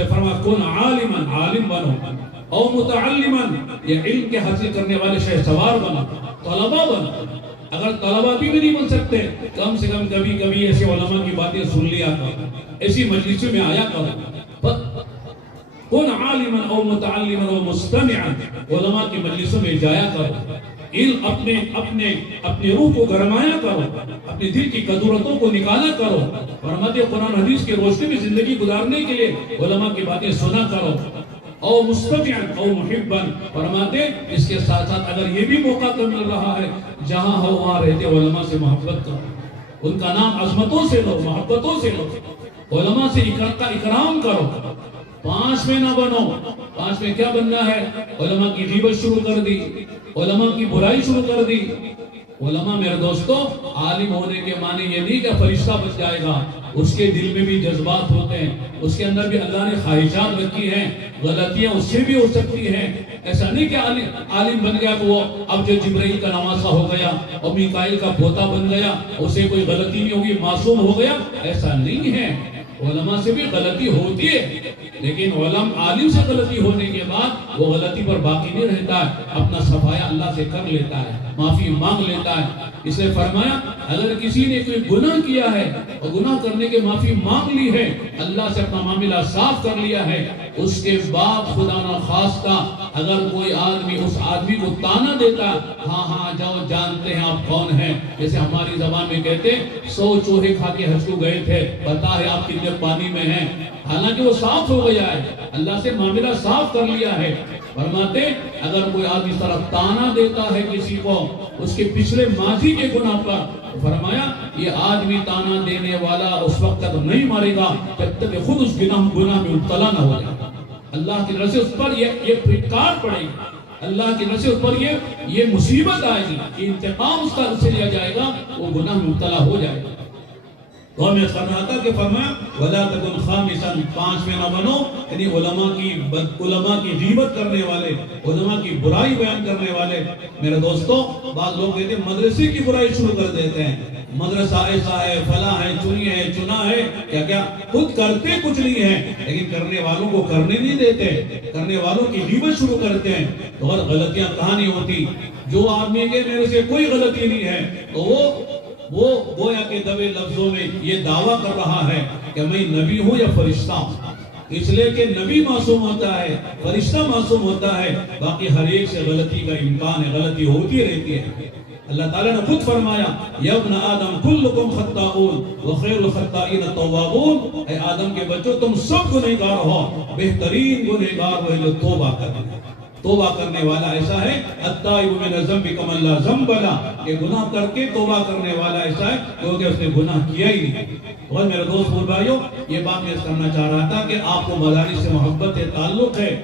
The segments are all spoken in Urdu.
سے فرمایا کن عالمن، عالم بنو، او متعلمن، یہ علم کے حاصل کرنے والے شہ سوار بنو، طلبہ بنو۔ اگر طلبہ بھی نہیں بن سکتے، کم سے کم کبھی کبھی ایسے علماء کی باتیں سن لیا کرو، ایسی مجلسوں میں آیا کرو۔ کن عالما او متعلما او مستمعا، علماء کی مجلسوں میں جایا کرو، علم اپنے روح کو گرمایا کرو، اپنے دل کی قدورتوں کو نکالا کرو، فرماتے قرآن حدیث کی روشنی میں زندگی گزارنے کے لیے علماء کی باتیں سنا کرو۔ او مستمعا او محبا، فرماتے اس کے ساتھ ساتھ اگر یہ بھی موقع مل رہا ہے جہاں ہو وہاں رہتے علماء سے محبت کرو، ان کا نام عظمتوں سے لو، محبتوں سے لو، علماء سے اکرام کرو۔ پانچ میں نہ بنو۔ پانچ میں کیا بننا ہے؟ علماء کی غیبت شروع کر دی، علماء کی برائی شروع کر دی۔ علماء میرے دوستو، عالم ہونے کے معنی یہ نہیں کہ فرشتہ بچ جائے گا، اس کے دل میں بھی جذبات ہوتے ہیں، اس کے اندر بھی اللہ نے خواہشات رکھی ہیں، غلطیاں اس سے بھی ہو سکتی ہیں۔ ایسا نہیں کہ عالم بن گیا کہ وہ اب جو جبرائیل کا نواسہ ہو گیا اور میکائیل کا پوتا بن گیا، اسے کوئی غلطی نہیں ہوگی، معصوم ہو گیا، ایسا نہیں ہے۔ علماء سے بھی غلطی ہوتی ہے، لیکن عالم سے غلطی ہونے کے بعد وہ غلطی پر باقی نہیں رہتا ہے، اپنا صفایا اللہ سے کر لیتا ہے، معافی مانگ لیتا ہے۔ اس لیے فرمایا اگر کسی نے کوئی گناہ کیا ہے اور گناہ کرنے کے معافی مانگ لی ہے، اللہ سے اپنا معاملہ صاف کر لیا ہے، اس کے بعد خدا نہ خواستہ اگر کوئی آدمی اس آدمی کو تانا دیتا، ہاں ہاں جاؤ جانتے ہیں آپ کون ہیں، جیسے ہماری زبان میں کہتے 100 چوہے کھا کے حج کو گئے تھے، پتا ہے آپ کتنے پانی میں ہیں، حالانکہ وہ صاف ہو گیا ہے، اللہ سے معاملہ صاف کر لیا ہے۔ فرماتے اگر کوئی آدمی اس طرح تانا دیتا ہے کسی کو اس کے پچھلے ماضی کے گناہ پر، فرمایا یہ آدمی تانا دینے والا اس وقت تک نہیں مارے گا جب تک خود اس گناہ میں مبتلا نہ ہو جائے۔ اللہ کی نظر سے اس پر یہ پھٹکار پڑے گی، اللہ کی نظر سے اس پر یہ مصیبت آئے گی کہ انتقام اس کا سے لیا جائے گا، وہ گناہ میں مبتلا ہو جائے گا۔ تو ہمیں سمجھاتا کہ فرمایا وَلَا تَكُنْ خَامِسًا، پانچ میں نہ بنو، یعنی علماء کی غیبت کرنے والے، علماء کی برائی بیان کرنے والے۔ میرے دوستو، بعض لوگ کہتے ہیں مدرسے کی برائی شروع کر دیتے ہیں، مدرسہ ایسا ہے، فلاں ہے، چنا ہے، کیا خود کرتے کچھ نہیں ہے، لیکن کرنے والوں کو کرنے نہیں دیتے، کرنے والوں کی غیبت شروع کرتے ہیں۔ تو اور غلطیاں کہاں نہیں ہوتی؟ جو آدمی کہ میرے سے کوئی غلطی نہیں ہے، تو وہ گویا کے دبے لفظوں میں یہ دعویٰ کر رہا ہے کہ میں نبی ہوں یا فرشتہ ہوں، اس لیے کہ نبی معصوم ہوتا ہے، فرشتہ معصوم ہوتا ہے، باقی ہر ایک سے غلطی کا امکان ہے، غلطی ہوتی رہتی ہے۔ اللہ تعالیٰ نے خود فرمایا یا ابن آدم کلکم خطاؤن وخیر الخطائین التوابون، اے آدم کے بچوں تم سب گنہگار ہو، بہترین گنہگار وہ جو توبہ کرتے ہیں۔ توبہ کرنے والا ایسا ہے التائب من الذنب کمن لا ذنب لہ، کہ گناہ کر کے توبہ کرنے والا ایسا ہے کیونکہ اس نے گناہ کیا ہی نہیں۔ اور میرے دوست اور بھائیوں، یہ بات میں کرنا چاہ رہا تھا کہ آپ کو مدارس سے محبت ہے، تعلق ہے۔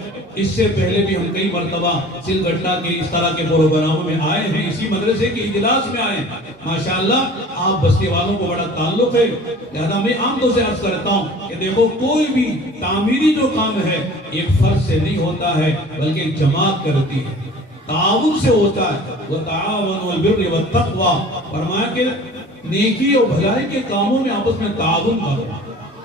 اس سے پہلے بھی ہم کئی مرتبہ سلگٹا کے اس طرح کے پروگراموں میں آئے ہیں، اسی مدرسے کے اجلاس میں آئے ہیں۔ ماشاءاللہ آپ بستی والوں کو بڑا تعلق ہے، لہذا میں عام طور سے عرض کرتا ہوں کہ دیکھو کوئی بھی تعمیری جو کام ہے ایک فرد سے نہیں ہوتا ہے بلکہ ایک جماعت کرتی ہے، تعاون سے ہوتا ہے۔ وَتَعَاوَنُوا عَلَى الْبِرِّ وَالتَّقْوَىٰ، فرمایا کہ نیکی اور بھلائی کے کاموں میں آپس میں تعاون کرو۔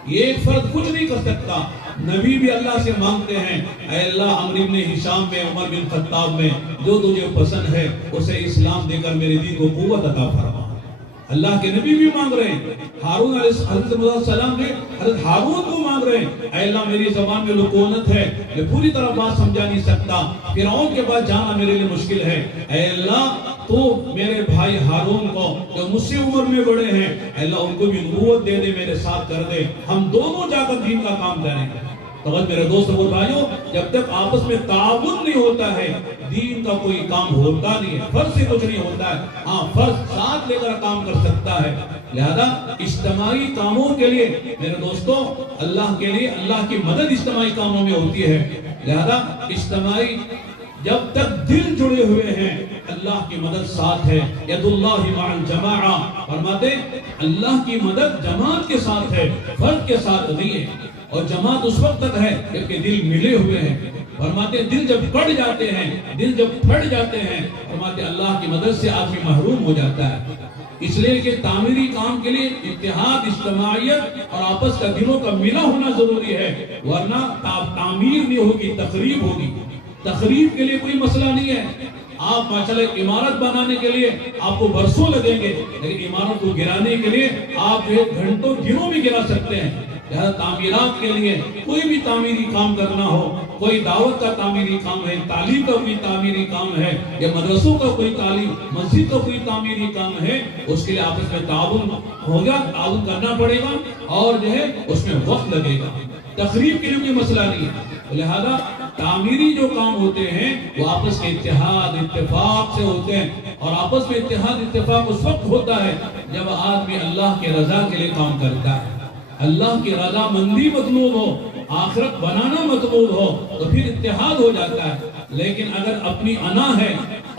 یہ ایک فرد کچھ نہیں کر سکتا۔ نبی بھی اللہ سے مانگتے ہیں اے اللہ عمرو بن ہشام میں، عمر بن خطاب میں جو تجھے پسند ہے اسے اسلام دے کر میرے دین کو قوت عطا فرما۔ اللہ کے نبی بھی مانگ رہے ہیں، ہارون علیہ السلام نے حضرت ہارون کو مانگ رہے ہیں اے اللہ میری زبان میں لکونت ہے، میں پوری طرح بات سمجھا نہیں سکتا، فرعون کے پاس جانا میرے لیے مشکل ہے، اے اللہ تو میرے بھائی ہارون کو جو مجھ سے عمر میں بڑے ہیں اے اللہ ان کو بھی نبوت دے دے، میرے ساتھ کر دے، ہم دونوں جا کر دین کا کام کریں۔ تو میرے دوست اور بھائیوں، جب تک آپس میں تعاون نہیں ہوتا ہے دین کا کوئی کام ہوتا نہیں ہے، فرض سے کچھ نہیں ہوتا ہے۔ ہاں فرض ساتھ لے کر کام کر سکتا ہے، لہذا اجتماعی کاموں کے لیے میرے دوستوں اللہ کے لیے اللہ کی مدد اجتماعی کاموں میں ہوتی ہے، لہذا اجتماعی جب تک دل جڑے ہوئے ہیں اللہ کی مدد ساتھ ہے۔ ید اللہ مع الجماعہ، فرماتے اللہ کی مدد جماعت کے ساتھ ہے، فرد کے ساتھ نہیں ہے، اور جماعت اس وقت تک ہے جبکہ دل ملے ہوئے ہیں۔ فرماتے دل جب کٹ جاتے ہیں، دل جب پھٹ جاتے ہیں، فرماتے اللہ کی مدد سے آدمی محروم ہو جاتا ہے۔ اس لیے کہ تعمیری کام کے لیے اتحاد، اجتماعیت اور آپس کا دلوں کا ملا ہونا ضروری ہے، ورنہ تعمیر نہیں ہوگی، تخریب ہوگی۔ تخریب کے لیے کوئی مسئلہ نہیں ہے، آپ ماشاءاللہ عمارت بنانے کے لیے آپ کو برسوں لگیں گے، لیکن عمارت کو گرانے کے لیے آپ گھنٹوں دنوں بھی گرا سکتے ہیں۔ لہذا تعمیرات کے لیے کوئی بھی تعمیری کام کرنا ہو، کوئی دعوت کا تعمیری کام ہے، تعلیم کا کوئی تعمیری کام ہے، یا مدرسوں کا کوئی تعلیم، مسجد کا کوئی تعمیری کام ہے، اس کے لیے آپس میں تعاون ہوگا، تعاون کرنا پڑے گا، اور جو ہے اس میں وقت لگے گا۔ تخریب کے لیے کوئی مسئلہ نہیں ہے۔ لہذا تعمیری جو کام ہوتے ہیں وہ آپس کے اتحاد اتفاق سے ہوتے ہیں، اور آپس میں اتحاد اتفاق اس وقت ہوتا ہے جب آدمی اللہ کے رضا کے لیے کام کرتا ہے، اللہ کی رضا مندی مطلوب ہو، آخرت بنانا مطلوب ہو، تو پھر اتحاد ہو جاتا ہے۔ لیکن اگر اپنی انا ہے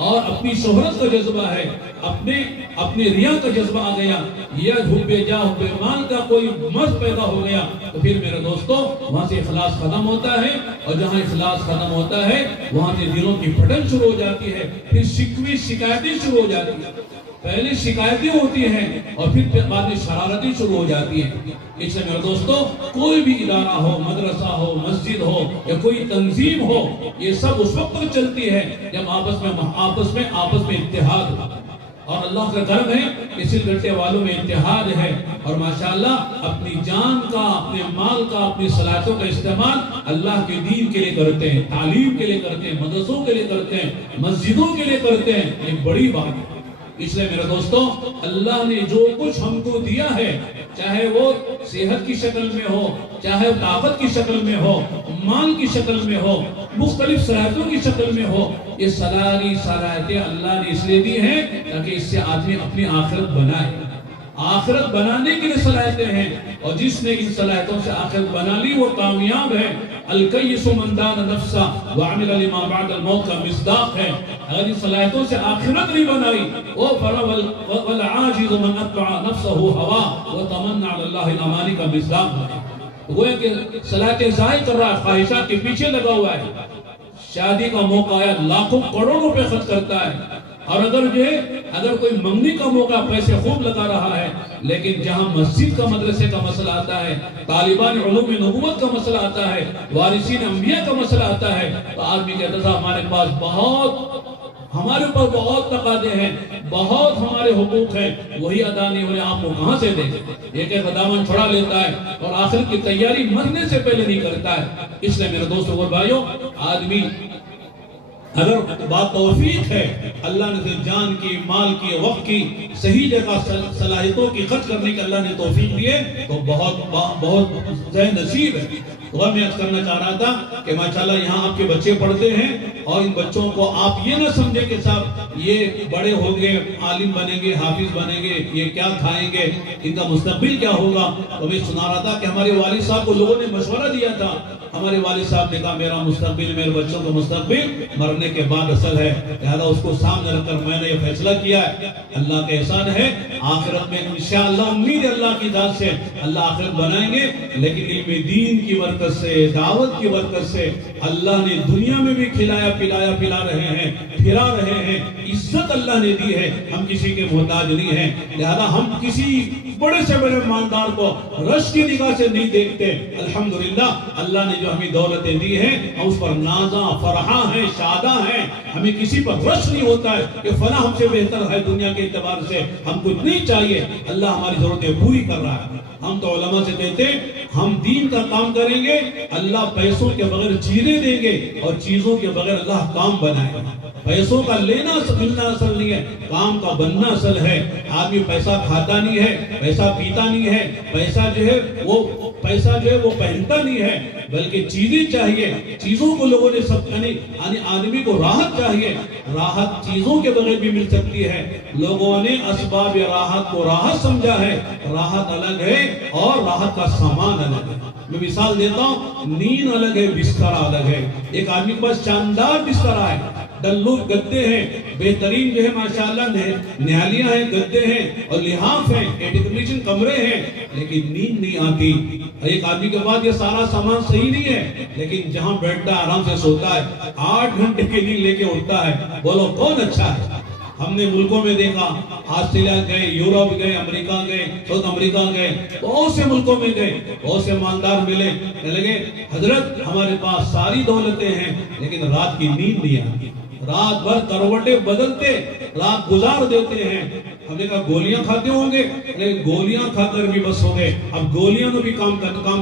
اور اپنی شہرت کا جذبہ ہے، اپنے ریا کا جذبہ آ گیا، یا حب جاہ حب مال کا کوئی مرض پیدا ہو گیا، تو پھر میرے دوستو وہاں سے اخلاص ختم ہوتا ہے، اور جہاں اخلاص ختم ہوتا ہے وہاں سے دلوں کی پھٹن شروع ہو جاتی ہے، پھر شکوی شکایتیں شروع ہو جاتی ہیں۔ پہلے شکایتیں ہوتی ہیں اور پھر بعد میں شرارتیں شروع ہو جاتی ہیں۔ اس لیے میرے دوستو کوئی بھی ادارہ ہو، مدرسہ ہو، مسجد ہو یا کوئی تنظیم ہو، یہ سب اس وقت تک چلتی ہے جب آپس میں اتحاد ہو۔ اور اللہ کا کرم ہے کہ سلگٹے والوں میں اتحاد ہے، اور ماشاءاللہ اپنی جان کا، اپنے مال کا، اپنی صلاحیتوں کا استعمال اللہ کے دین کے لیے کرتے ہیں، تعلیم کے لیے کرتے ہیں، مدرسوں کے لیے کرتے ہیں، مسجدوں کے لیے کرتے ہیں۔ یہ بڑی بات ہے۔ اس لیے میرے دوستو اللہ نے جو کچھ ہم کو دیا ہے، چاہے وہ صحت کی شکل میں ہو، چاہے وہ طاقت کی شکل میں ہو، مال کی شکل میں ہو، مختلف صلاحیتوں کی شکل میں ہو، یہ ساری صلاحیتیں اللہ نے اس لیے دی ہیں تاکہ اس سے آدمی اپنی آخرت بنائے۔ آخرت بنانے کے لیے صلاحیتیں ہیں، اور جس نے ان صلاحیتوں سے آخرت بنا لی وہ کامیاب ہے۔ الکیس من دان نفسا وعمل لما بعد الموت کا مصداق ہے۔ اگر ان صلاحیتوں سے آخرت نہیں بنائی، وہ والعاجز من اتبع نفسه ہوا وتمنى على الله الامانی کا مصداق ہے۔ گویا کہ صلاحیتیں ضائع کر رہا ہے، خواہشات کے پیچھے لگا ہوا ہے، شادی کا موقع آیا لاکھوں کروڑوں روپے خرچ کرتا ہے، اور اگر کوئی منگنی کا موقع پیسے خوب لگا رہا ہے، لیکن جہاں مسجد کا، مدرسے کا مسئلہ آتا ہے، طالبان علوم نبوت کا مسئلہ آتا ہے، وارثین انبیاء کا مسئلہ آتا ہے، تو آدمی کہتا تھا ہمارے اوپر بہت تقاضے ہیں، بہت ہمارے حقوق ہیں، وہی ادا نہیں ہوئے، آپ کو کہاں سے دیں؟ ایک دامن چھڑا لیتا ہے اور آخرت کی تیاری مرنے سے پہلے نہیں کرتا ہے۔ اس لیے میرے دوستوں اور بھائیوں، آدمی اگر بات توفیق ہے، اللہ نے جان کی، مال کی، وقت کی، صحیح جگہ صلاحیتوں کی خرچ کرنے کی اللہ نے توفیق دیے، تو بہت نصیب ہے۔ وہ میں عرض کرنا چاہ رہا تھا کہ ماشاءاللہ یہاں آپ کے بچے پڑھتے ہیں، اور ان بچوں کو آپ یہ نہ سمجھیں کہ صاحب یہ بڑے ہو گئے، عالم بنیں گے، حافظ بنیں گے، یہ کیا کھائیں گے، ان کا مستقبل کیا ہوگا۔ تو میں سنا رہا تھا کہ ہمارے والد صاحب کو لوگوں نے مشورہ دیا تھا، ہمارے والد صاحب نے کہا میرا مستقبل، میرے بچوں کا مستقبل مرنے کے بعد اصل ہے، لہذا اس کو سامنے رکھ کر میں نے یہ فیصلہ کیا ہے۔ اللہ کا احسان ہے، آخرت میں انشاءاللہ امید ہے اللہ کی ذات سے اللہ آخرت بنائیں گے، لیکن علم دین کی برکت سے، دعوت کی برکت سے اللہ نے دنیا میں بھی کھلایا پلا رہے ہیں، پھرا رہے ہیں، عزت اللہ نے دی ہے، ہم کسی کے محتاج نہیں ہیں، لہذا ہم کسی بڑے سے بڑے مالدار کو رش کی نگاہ سے نہیں دیکھتے۔ الحمدللہ اللہ نے جو ہمیں دولتیں دی ہیں ہم اس پر نازاں، فرحاں ہیں، شاداں ہیں، ہمیں کسی پر رش نہیں ہوتا ہے کہ فلاں ہم سے بہتر ہے دنیا کے اعتبار سے، ہم کچھ نہیں چاہیے، اللہ ہماری ضرورتیں پوری کر رہا ہے۔ ہم تو علماء سے کہتے ہیں ہم دین کا کام کریں گے، اللہ پیسوں کے بغیر چیزیں دیں گے، اور چیزوں کے بغیر اللہ کام بنائے گا۔ پیسوں کا لینا ملنا اصل نہیں ہے، کام کا بننا اصل ہے۔ آدمی پیسہ کھاتا نہیں ہے، پیسہ پیتا نہیں ہے، پیسہ جو ہے وہ پہنتا نہیں ہے، بلکہ چیزیں چاہیے۔ چیزوں کو لوگوں نے سب یعنی آدمی کو راحت چاہیے، راحت چیزوں کے بغیر بھی مل سکتی ہے۔ لوگوں نے اسباب راحت کو راحت سمجھا ہے، راحت الگ ہے اور راحت کا سامان الگ ہے۔ میں مثال دیتا ہوں، نیند الگ ہے، بستر الگ ہے۔ ایک آدمی کے پاس شاندار بستر ہے، ڈلو گدے ہیں، بہترین جو ہے ماشاءاللہ نہالیاں ہیں، گدے ہیں اور لحاف ہیں، ایئر کنڈیشن کمرے ہیں، لیکن نیند نہیں آتی۔ ایک آدمی کے بعد یہ سارا سامان صحیح نہیں ہے، لیکن جہاں بیٹھتا ہے آرام سے سوتا ہے، 8 گھنٹے کی نیند لے کے اٹھتا ہے، بولو کون اچھا ہے؟ ہم نے ملکوں میں دیکھا، آسٹریلیا گئے، یورپ گئے، امریکہ گئے، ساؤتھ امریکہ گئے، بہت سے ملکوں میں گئے، بہت سے مالدار ملے، کہنے لگے حضرت ہمارے پاس ساری دولتیں ہیں لیکن رات کی نیند نہیں آتی، رات بھر کروٹیں بدلتے رات گزار دیتے ہیں۔ ہم نے کہا گولیاں کھاتے ہوں گے، لیکن گولیاں کھا کر بھی بس ہو گئے، اب گولیاں نے بھی کام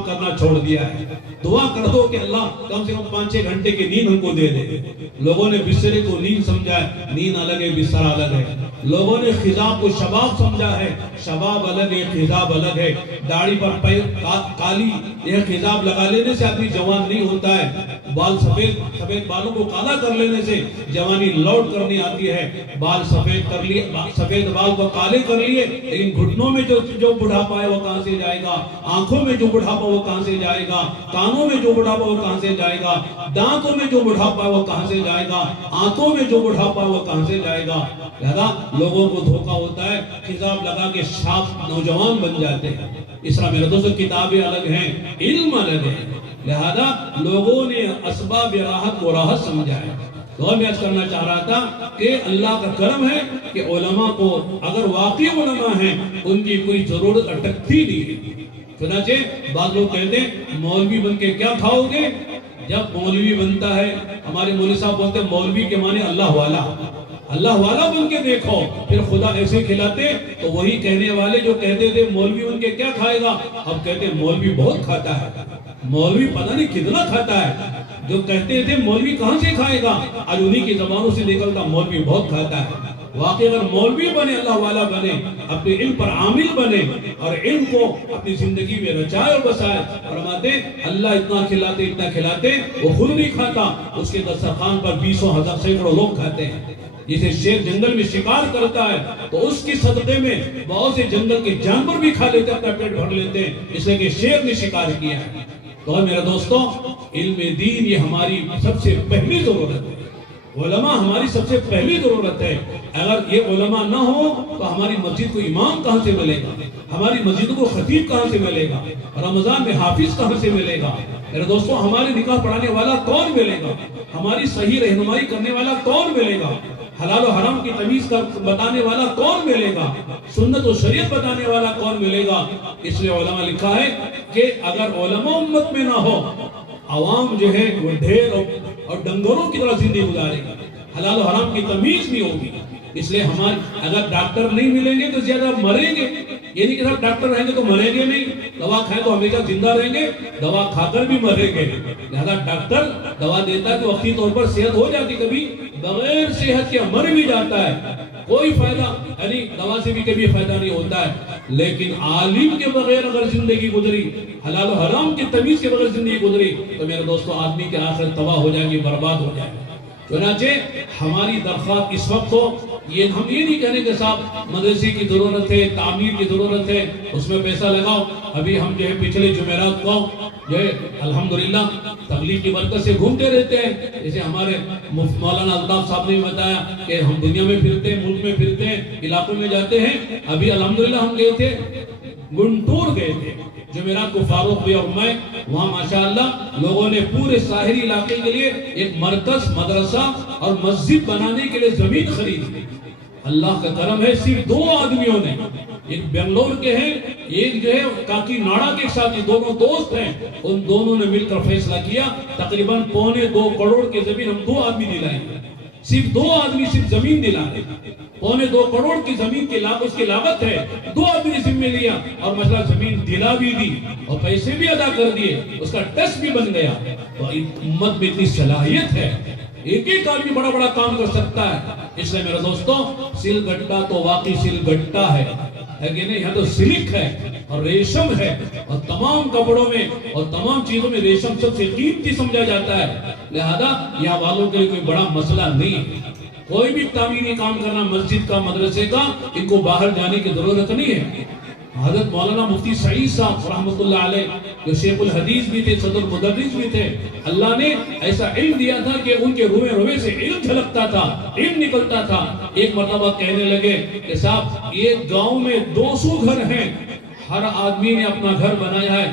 کرنا چھوڑ دیا ہے۔ دعا کر دو کہ اللہ کم سے کم 5-6 گھنٹے کی نیند ہم کو دے دے۔ لوگوں نے بسترے کو نیند سمجھا ہے، نیند الگ ہے، بستر الگ ہے۔ لوگوں نے خضاب کو شباب سمجھا ہے، شباب الگ ہے، خضاب الگ ہے۔ داڑھی پر کالی یہ خضاب لگا لینے سے آدمی جوان نہیں ہوتا ہے، بال سفید بالوں کو کالا کر لینے سے جوانی لوٹ کرنی آتی ہے۔ بال سفید کر لیے، سفید بال کو کالے کر لیے، لیکن گھٹنوں میں جو بڑھاپا ہے وہ کہاں سے جائے گا، آنکھوں میں جو بڑھاپا وہ کہاں سے جائے گا، کانوں میں جو بڑھاپا وہ کہاں سے جائے گا، دانتوں میں جو بڑھاپا وہ کہاں سے جائے گا، آنکھوں میں جو بڑھاپا وہ کہاں سے جائے گا۔ لہذا لوگوں کو دھوکا ہوتا ہے، خضاب لگا کے شاب نوجوان بن جاتے ہیں۔ اس طرح میرے دوستوں کتابیں الگ ہیں، علم الگ ہے، لہذا لوگوں نے اسباب راحت کو راحت سمجھا ہے۔ تو میں عرض کرنا چاہ رہا تھا کہ اللہ کا کرم ہے کہ علماء کو اگر واقعی علماء ہیں ان کی کوئی ضرورت اٹکتی نہیں۔ چنانچہ بعض لوگ کہتے ہیں مولوی بن کے کیا کھاؤ گے؟ جب مولوی بنتا ہے، ہمارے مولوی صاحب بولتے ہیں مولوی کے معنی اللہ والا، اللہ والا بن کے دیکھو، پھر خدا ایسے کھلاتے۔ تو وہی کہنے والے جو کہتے تھے مولوی بن کے کیا کھائے گا، اب کہتے ہیں مولوی بہت کھاتا ہے، مولوی پتہ نہیں کتنا کھاتا ہے۔ جو کہتے تھے مولوی کہاں سے کھائے گا، آج انہی کی زبانوں سے نکلتا مولوی بہت کھاتا ہے۔ واقعی اگر مولوی بنے، اللہ والا بنے، اپنے علم پر عامل بنے اور علم کو اپنی زندگی میں رچائے اور بسائے، فرماتے اللہ اتنا کھلاتے وہ خود نہیں کھاتا، اس کے دسترخوان پر 20,000 سینکڑوں لوگ کھاتے ہیں۔ جسے شیر جنگل میں شکار کرتا ہے تو اس کی صدقے میں بہت سے جنگل کے جانور بھی کھا لیتے، اپنا پیٹ بھر لیتے ہیں، اس لیے کہ شیر نے شکار کیا ہے۔ تو میرے دوستوں علم دین یہ ہماری سب سے پہلی ضرورت ہے، علماء ہماری سب سے پہلی ضرورت ہے۔ اگر یہ علماء نہ ہو تو ہماری مسجد کو امام کہاں سے ملے گا، ہماری مسجد کو خطیب کہاں سے ملے گا، رمضان میں حافظ کہاں سے ملے گا؟ میرے دوستوں ہمارے نکاح پڑھانے والا کون ملے گا، ہماری صحیح رہنمائی کرنے والا کون ملے گا، حلال و حرام کی تمیز بتانے والا کون ملے گا، سنت و شریعت بتانے والا کون ملے گا؟ اس لیے علماء لکھا ہے کہ اگر علماء امت میں نہ ہو، عوام جو ہے وہ ڈھیر اور ڈنگروں کی طرح زندگی گزارے گا، حلال و حرام کی تمیز نہیں ہوگی۔ اس لیے ہمارے اگر ڈاکٹر نہیں ملیں گے تو زیادہ مریں گے، یہ نہیں کہ صرف ڈاکٹر رہیں گے تو مریں گے نہیں، دوا کھائیں تو ہمیشہ زندہ رہیں گے، دوا کھا کر بھی مریں گے۔ لہذا ڈاکٹر دوا دیتا ہے تو وقتی طور پر صحت ہو جاتی، کبھی بغیر صحت کے مر بھی جاتا ہے، کوئی فائدہ یعنی دوا سے بھی کبھی فائدہ نہیں ہوتا ہے۔ لیکن عالم کے بغیر اگر زندگی گزری، حلال و حرام کی تمیز کے بغیر زندگی گزری تو میرے دوستو آدمی کے آخر تباہ ہو جائے گی، برباد ہو جائے گی۔ چنانچہ ہماری درخواست اس وقت ہو، یہ ہم یہ نہیں کہنے کہ صاحب مدرسے کی ضرورت ہے، تعمیر کی ضرورت ہے، اس میں پیسہ لگاؤ۔ ابھی ہم جو ہے پچھلے جمعرات کو جو ہے الحمدللہ تبلیغ کی برکت سے گھومتے رہتے ہیں، جیسے ہمارے مولانا الطاف صاحب نے بتایا کہ ہم دنیا میں پھرتے ہیں، ملک میں پھرتے ہیں، علاقوں میں جاتے ہیں۔ ابھی الحمدللہ ہم گئے تھے، گنٹور گئے تھے، جمعرات کو فاروق بھی اور میں وہاں ماشاءاللہ لوگوں نے پورے ساحلی علاقے کے لیے ایک مرکز، مدرسہ اور مسجد بنانے کے لیے زمین خریدی۔ اللہ کا کرم ہے، صرف 2 آدمیوں نے، ایک بنگلور کے ہیں، ایک جو ہے کاکی ناڑا کے ساتھ، یہ دونوں دوست ہیں، ان دونوں نے مل کر فیصلہ کیا تقریباً 2.25 کروڑ کی زمین ہم 2 آدمی دلائیں گے، صرف 2 آدمی صرف زمین دلائیں۔ 2.25 کروڑ کی زمین کی اس کی لاگت ہے، 2 آدمی نے ذمہ لیا اور مسئلہ زمین دلا بھی دی اور پیسے بھی ادا کر دیے، اس کا ٹیسٹ بھی بن گیا۔ تو امت میں اتنی صلاحیت ہے، ایک آدمی بڑا بڑا کام کر سکتا ہے۔ اس لیے میرے دوستوں سل گٹا تو واقعی سل گٹا ہے کہ نہیں، یہاں تو سلک ہے اور ریشم ہے، اور تمام کپڑوں میں اور تمام چیزوں میں ریشم سب سے قیمتی سمجھا جاتا ہے۔ لہذا یہاں والوں کے لیے کوئی بڑا مسئلہ نہیں ہے، کوئی بھی تعمیری کام کرنا مسجد کا، مدرسے کا، ان کو باہر جانے کی ضرورت نہیں ہے۔ حضرت مولانا مفتی سعید صاحب رحمۃ اللہ علیہ جو شیخ الحدیث بھی تھے، صدر مدرس بھی تھے، اللہ نے ایسا علم دیا تھا کہ ان کے روئے سے علم جھلکتا تھا، علم نکلتا تھا۔ ایک مرتبہ کہنے لگے کہ صاحب ایک گاؤں میں 200 گھر ہیں، ہر آدمی نے اپنا گھر بنایا ہے،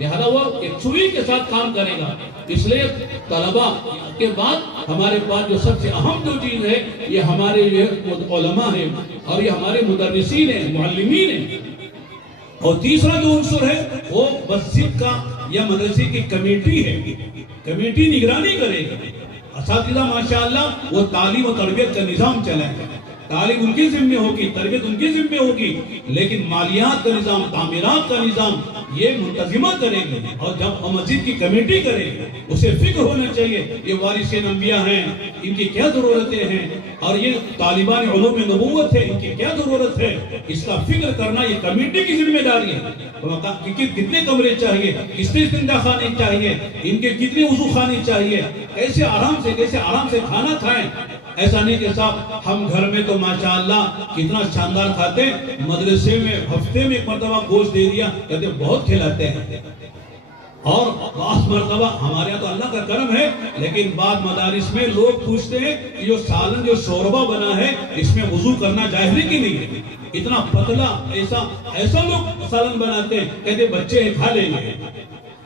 لہذا وہ یکسوئی کے ساتھ کام کرے گا. اس لیے طلبا کے بعد ہمارے پاس جو سب سے اہم جو چیز ہے یہ ہمارے علماء ہیں اور یہ ہمارے مدرسین ہیں، معلمین ہیں. اور تیسرا جو عنصر ہے وہ مسجد کا یا مدرسے کی کمیٹی ہے. کمیٹی نگرانی کرے گی. اساتذہ ماشاءاللہ وہ تعلیم و تربیت کا نظام چلائیں گے. تعلیم ان کی ذمہ ہوگی، تربیت ان کی ذمہ ہوگی، لیکن مالیات کا نظام، تعمیرات کا نظام یہ منتظمہ کرے گی. اور جب مسجد کی کمیٹی کرے گی اسے فکر ہونا چاہیے یہ وارثین انبیاء ہیں، ان کی کیا ضرورتیں ہیں، اور یہ طالبان علوم نبوت ہے، ان کی کیا ضرورت ہے. اس کا فکر کرنا یہ کمیٹی کی ذمہ داری ہے. کتنے کمرے چاہیے، کتنے استنجا خانے چاہیے، ان کے کتنے وضو خانے چاہیے، کیسے آرام سے کھانا کھائیں. ایسا نہیں کہ صاحب ہم گھر میں تو ماشاءاللہ کتنا شاندار کھاتے ہیں، مدرسے میں ہفتے میں ایک مرتبہ گوشت دے دیا کہتے بہت کھلاتے ہیں. اور بعض مرتبہ ہمارے یہاں تو اللہ کا کرم ہے، لیکن بعض مدارس میں لوگ پوچھتے ہیں کہ جو سالن جو شوربہ بنا ہے اس میں وضو کرنا جائز ہے کہ نہیں ہے. اتنا پتلا ایسا لوگ سالن بناتے ہیں، کہتے بچے کھا لیں گے.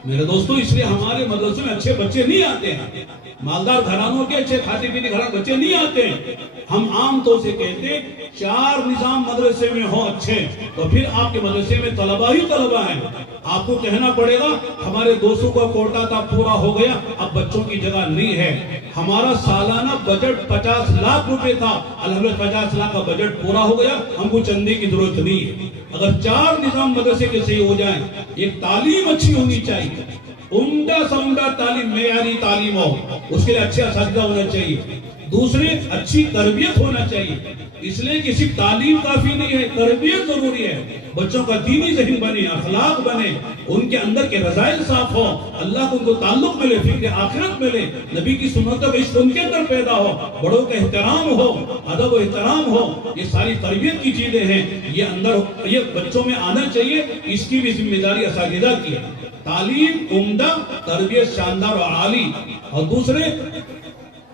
میرے دوستو اس لیے ہمارے مدرسوں میں اچھے بچے نہیں آتے ہیں، مالدار گھرانوں کے اچھے کھاتے پیتے گھرانوں بچے نہیں آتے ہیں. ہم عام طور سے کہتے ہیں 4 نظام مدرسے میں ہوں اچھے تو پھر آپ کے مدرسے میں طلبہ ہی طلبہ ہیں. آپ کو کہنا پڑے گا ہمارے دوستوں کا کوٹا تھا پورا ہو گیا، اب بچوں کی جگہ نہیں ہے. ہمارا سالانہ بجٹ 50 لاکھ روپے تھا، الحمدللہ 50 لاکھ کا بجٹ پورا ہو گیا، ہم کو چندے کی ضرورت نہیں ہے. اگر 4 نظام مدرسے کے صحیح ہو جائیں، ایک تعلیم اچھی ہونی چاہیے، عمدہ سے عمدہ تعلیم، معیاری تعلیم ہو، اس کے لیے اچھے اساتذہ ہونا چاہیے. دوسرے اچھی تربیت ہونا چاہیے. اس لیے کسی تعلیم کافی نہیں ہے، تربیت ضروری ہے. بچوں کا دینی ذہن بنے، اخلاق بنے، ان کے اندر کے رذائل صاف ہو، اللہ کو ان کو تعلق ملے، فکر آخرت ملے، نبی کی سنت کا عشق ان کے اندر پیدا ہو، بڑوں کا احترام ہو، ادب و احترام ہو. یہ ساری تربیت کی چیزیں ہیں، یہ بچوں میں آنا چاہیے. اس کی بھی ذمہ داری اساتذہ کی ہے. تعلیم عمدہ، تربیت شاندار اور عالی. اور دوسرے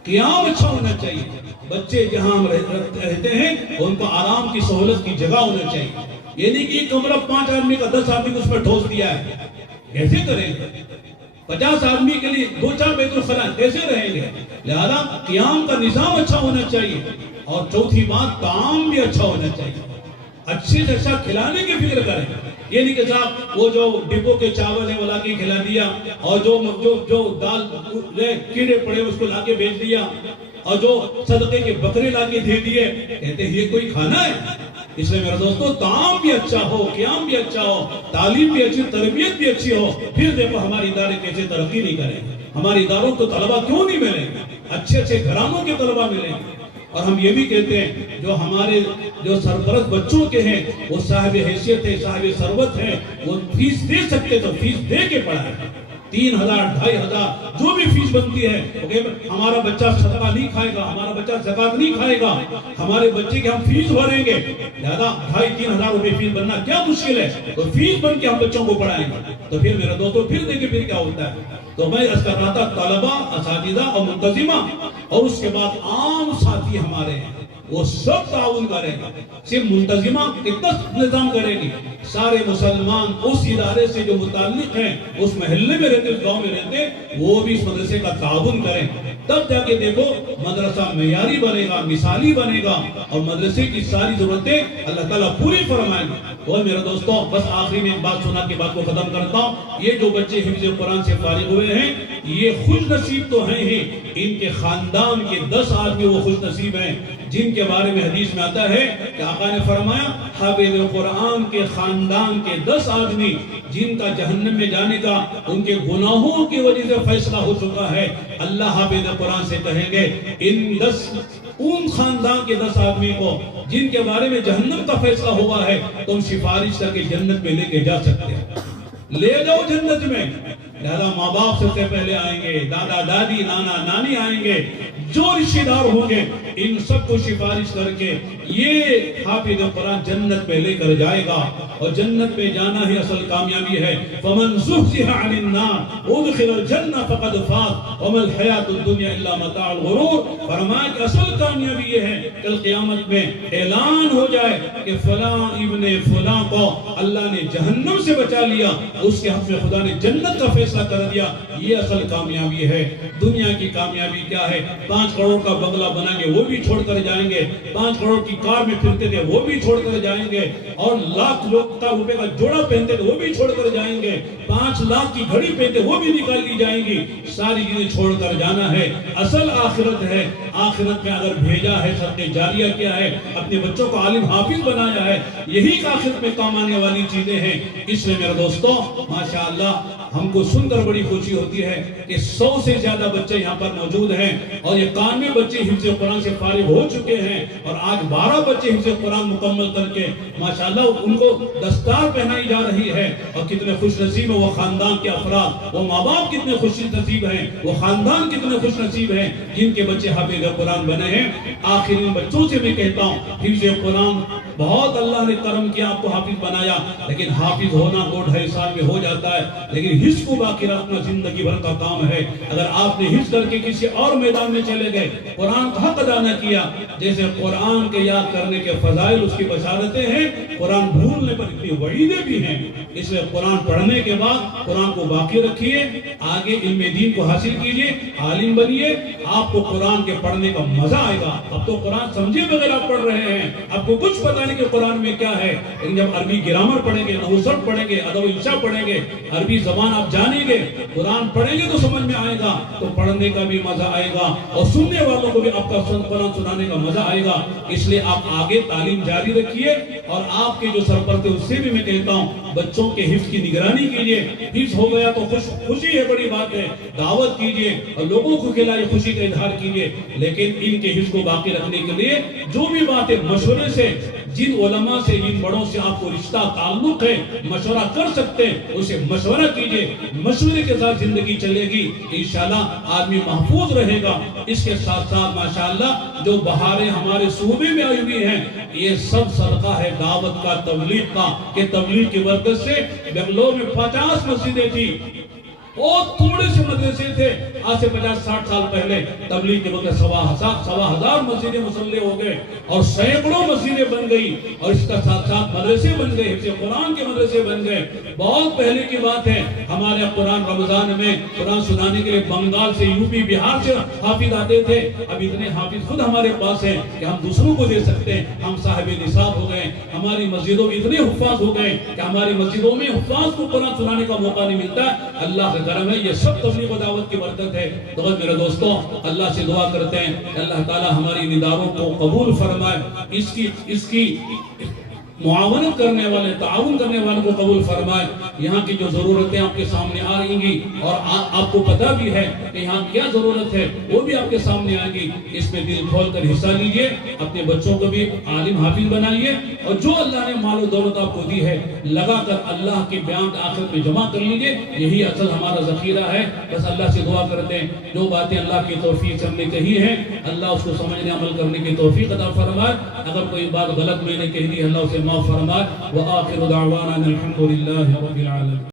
قیام اچھا ہونا چاہیے. بچے جہاں ہم رہتے ہیں ان کو آرام کی سہولت کی جگہ ہونا چاہیے. یہ نہیں کہ کمرہ 5 آدمی کا 10 آدمی کو اس پر ٹھوس دیا ہے، کیسے کریں گے؟ 50 آدمی کے لیے 2-4 بیت الخلا کیسے رہیں گے؟ لہذا قیام کا نظام اچھا ہونا چاہیے. اور چوتھی بات طعام بھی اچھا ہونا چاہیے. اچھے سے اچھا کھلانے کی فکر کریں. یہ نہیں کہ صاحب وہ جو ڈبوں کے چاول ہیں وہ لا کے کھلا دیا، اور جو دال کیڑے پڑے اس کو لا کے بیچ دیا، اور جو صدقے کے بکرے لا کے دے دیے، کہتے ہیں یہ کوئی کھانا ہے؟ اس لیے میرے دوستو طعام بھی اچھا ہو، قیام بھی اچھا ہو، تعلیم بھی اچھی، تربیت بھی اچھی ہو. پھر دیکھو ہمارے ادارے کیسے ترقی نہیں کریں. ہمارے اداروں کو طلبہ کیوں نہیں ملیں گے؟ اچھے اچھے گھرانوں کے طلبہ ملیں گے. اور ہم یہ بھی کہتے ہیں جو ہمارے جو سرپرست بچوں کے ہیں وہ صاحب حیثیت ہے، صاحب ثروت ہیں، وہ فیس دے سکتے تو فیس دے کے پڑھائیں. 3000 2500 جو بھی فیس بنتی ہے، ہمارا بچہ صدقہ نہیں کھائے گا، ہمارا بچہ زکات نہیں کھائے گا، ہمارے بچے کے ہم فیس بھریں گے. لہذا 2500-3000 روپے فیس بننا کیا مشکل ہے؟ تو فیس بن کے ہم بچوں کو پڑھائیں گے. تو پھر میرے دوستو پھر دیکھیں پھر کیا ہوتا ہے. تو میں اس کر رہا تھا طلبہ، اساتذہ اور منتظمہ، اور اس کے بعد عام ساتھی ہمارے ہیں وہ سب تعاون کریں گے. صرف منتظمہ کتنا نظام کرے گی؟ سارے مسلمان اس ادارے سے جو متعلق ہیں، اس محلے میں رہتے، اس گاؤں میں رہتے، وہ بھی اس مدرسے کا تعاون کریں. تب جا کے دیکھو مدرسہ معیاری بنے گا، مثالی بنے گا، اور مدرسے کی ساری ضرورتیں اللہ تعالیٰ پوری فرمائیں گے. اور میرے دوستوں بس آخری میں ایک بات سنا کے بات کو ختم کرتا ہوں. یہ جو بچے حفظ قرآن سے فارغ ہوئے ہیں یہ خوش نصیب تو ہیں ہی، ان کے خاندان کے 10 آدمی وہ خوش نصیب ہیں جن کے بارے میں حدیث میں آتا ہے کہ آقا نے فرمایا حافظ قرآن کے خاندان کے 10 آدمی جن کا جہنم میں جانے کا ان کے گناہوں کی وجہ سے فیصلہ ہو چکا ہے، اللہ حافظ قرآن سے کہیں گے ان خاندان کے 10 آدمی کو جن کے بارے میں جہنم کا فیصلہ ہوا ہے تم سفارش کر کے جنت میں لے کے جا سکتے ہیں، لے جاؤ جنت میں. لہذا ماں باپ سب سے پہلے آئیں گے، دادا دادی، نانا نانی آئیں گے، جو رشتہ دار ہوں گے ان سب کو سفارش کر کے یہ حافظ قرآن جنت میں لے کر جائے گا، اور جنت میں جانا ہی اصل کامیابی ہے۔ فمن زحزح عن النار وادخل الجنہ فقد فاز وما الحیاۃ الدنیا الا متاع الغرور۔ فرمایا کہ اصل کامیابی یہ ہے کل قیامت میں اعلان ہو جائے کہ فلاں ابن فلاں کو اللہ نے جہنم سے بچا لیا، اس کے حق میں خدا نے جنت کا فیصلہ کر دیا۔ یہ اصل کامیابی ہے۔ دنیا کی کامیابی کیا ہے؟ 5 کروڑ کا بنگلہ بنا کے وہ بھی چھوڑ کر جائیں گے، 5 کروڑ کی کار میں پھرتے تھے وہ بھی چھوڑ کر جائیں گے، اور لاکھ روپے کا جوڑا پہنتے تھے وہ بھی چھوڑ کر جائیں گے، 5 لاکھ کی گھڑی پہنتے وہ بھی نکال لی جائیں گی، ساری چیزیں چھوڑ کر جانا ہے۔ اصل آخرت ہے۔ آخرت میں اگر بھیجا ہے صدقہ جاریہ کیا ہے، اپنے بچوں کو عالم حافظ بنایا ہے، یہی آخرت میں کام آنے والی چیزیں ہیں۔ اس لیے میرے دوستوں ماشاءاللہ ہم کو سن کر بڑی خوشی ہوتی ہے کہ 100 سے زیادہ بچے یہاں پر موجود ہیں، اور یہ 91 بچے حفظ قرآن سے فارغ ہو چکے ہیں، اور آج 12 بچے حفظ قرآن مکمل کر کے ماشاءاللہ ان کو دستار پہنائی جا رہی ہے۔ اور کتنے خوش نصیب ہیں وہ خاندان کے افراد، وہ ماں باپ کتنے خوش نصیب ہیں، وہ خاندان کتنے خوش نصیب ہیں جن کے بچے حافظ قرآن بنے ہیں۔ آخر ان بچوں سے میں کہتا ہوں حفظ قرآن بہت اللہ نے کرم کیا، آپ کو حافظ بنایا، لیکن حافظ ہونا 2-2.5 سال میں ہو جاتا ہے، لیکن حفظ کو باقی رکھنا زندگی بھر کا کام ہے۔ اگر آپ نے حفظ کر کے کسی اور میدان میں چلے گئے، قرآن کا حق ادا نہ کیا، جیسے قرآن کے یاد کرنے کے فضائل اس کی بشارتیں ہیں، قرآن بھولنے پر اتنی وعیدیں بھی ہیں۔ اس لیے قرآن پڑھنے کے بعد قرآن کو باقی رکھیے، آگے علم دین کو حاصل کیجئے، عالم بنیے، آپ کو قرآن کے پڑھنے کا مزہ آئے گا۔ اب تو قرآن سمجھے بغیر آپ پڑھ رہے ہیں، آپ کو کچھ پتہ نہیں کہ قرآن میں کیا ہے، لیکن جب عربی گرامر پڑھیں گے، نحو صرف پڑھیں گے، ادب و انشاء پڑھیں گے، عربی زبان آپ جانیں گے، قرآن پڑھیں گے تو سمجھ میں آئے گا، تو پڑھنے کا بھی مزہ آئے گا، اور سننے والوں کو بھی آپ کا قرآن سنانے کا مزہ آئے گا۔ اس لیے آپ آگے تعلیم جاری رکھیے، اور آپ کے جو سرپرست ہیں اس سے بھی میں کہتا ہوں بچوں کے حفظ کی نگرانی کیجئے۔ حفظ ہو گیا تو خوشی ہے، بڑی بات ہے، دعوت کیجئے اور لوگوں کو کھلائے، خوشی کا اظہار کیجئے، لیکن ان کے حفظ کو باقی رکھنے کے لیے جو بھی باتیں مشورے سے، جن علماء سے، جن بڑوں سے آپ کو رشتہ تعلق ہے، مشورہ کر سکتے ہیں، اسے مشورہ کیجئے، مشورے کے ساتھ زندگی چلے گی، انشاءاللہ آدمی محفوظ رہے گا۔ اس کے ساتھ ساتھ ماشاءاللہ جو بہاریں ہمارے صوبے میں آئی ہوئی ہیں، یہ سب صدقہ ہے دعوت کا، تبلیغ کا، کہ تبلیغ کی برکت سے بنگلور میں 50 مسجدیں تھی، اور تھوڑے سے مدرسے تھے، آج سے 50-60 سال پہلے تبلیغ کے وقت 1,000 مسجدیں مسلح ہو گئے، اور سینکڑوں مسجدیں بن گئی، اور اس کا ساتھ ساتھ مدرسے بن گئے، حفظ قرآن کے مدرسے بن گئے۔ بہت پہلے کی بات ہے، ہمارے قرآن رمضان میں قرآن سنانے کے لیے بنگال سے، یوپی، بہار سے حافظ آتے تھے۔ اب اتنے حافظ خود ہمارے پاس ہیں کہ ہم دوسروں کو دے سکتے ہیں، ہم صاحب نصاب ہو گئے، ہماری مسجدوں میں اتنے حفاظ ہو گئے کہ ہماری مسجدوں میں حفاظ کو قرآن سنانے کا موقع نہیں ملتا ہے۔ اللہ کا کرم ہے، یہ سب تبلیغ و دعوت کی برکت ہے۔ تو میرے دوستوں اللہ سے دعا کرتے ہیں کہ اللہ تعالی ہماری نداروں کو قبول فرمائے، اس کی معاونت کرنے والے، تعاون کرنے والوں کو قبول فرمائے۔ یہاں کی جو ضرورتیں آپ کے سامنے آ رہی گی، اور آپ کو پتہ بھی ہے کہ یہاں کیا ضرورت ہے، وہ بھی آپ کے سامنے آئے گی، اس میں دل کھول کر حصہ لیجئے، اپنے بچوں کو بھی عالم حافظ بنائیے، اور جو اللہ نے مال و دولت آپ کو دی ہے لگا کر اللہ کے بیان آخرت میں جمع کر لیجئے، یہی اصل ہمارا ذخیرہ ہے۔ بس اللہ سے دعا کرتے ہیں جو باتیں اللہ کی توفیق سے ہم نے کہی ہیں، اللہ اس کو سمجھنے عمل کرنے کی توفیق عطا فرمائے، اگر کوئی بات غلط میں نے کہہ دی اللہ اسے معاف فرمائے۔ وآخر دعوانا الحمد للہ رب العالمین۔